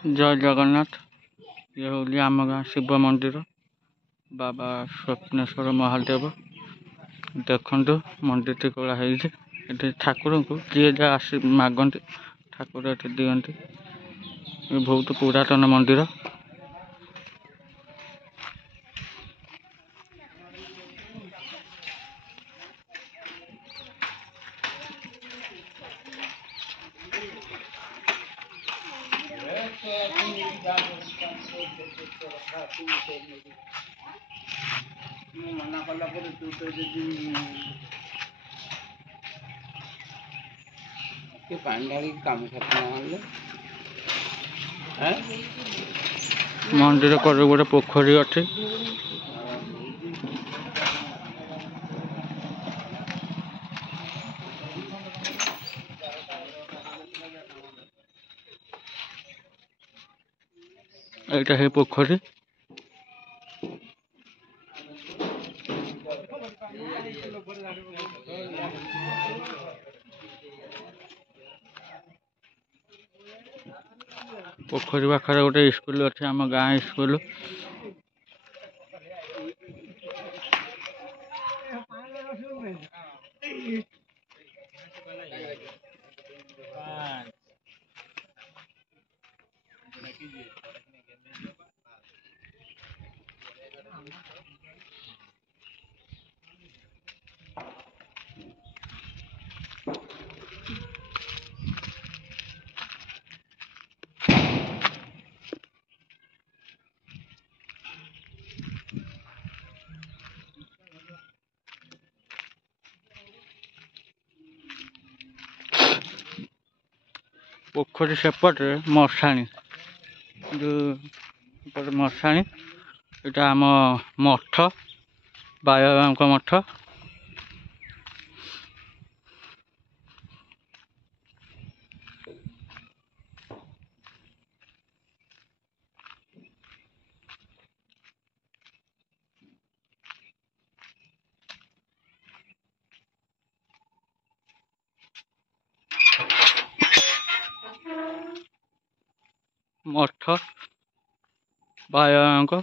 जय जगन्नाथ। ये होली आम गाँ शिव मंदिर बाबा स्वप्नेश्वर महादेव। देखु मंदिर टी कड़ा ठाकुर को किए जा आसी मागंती ठाकुर ये दिखती। बहुत पुरातन मंदिर। मंदिर कर गोटे पोखरी अच्छी। এইটা সেই पोखरी। पोखरी पाखे गोटे स्कूल अच्छे आम गाँ स्कूल। पोखरी सेपटे मशाणी जो मशाणी इटा आम मठ बाबा मठ। मठ बाबा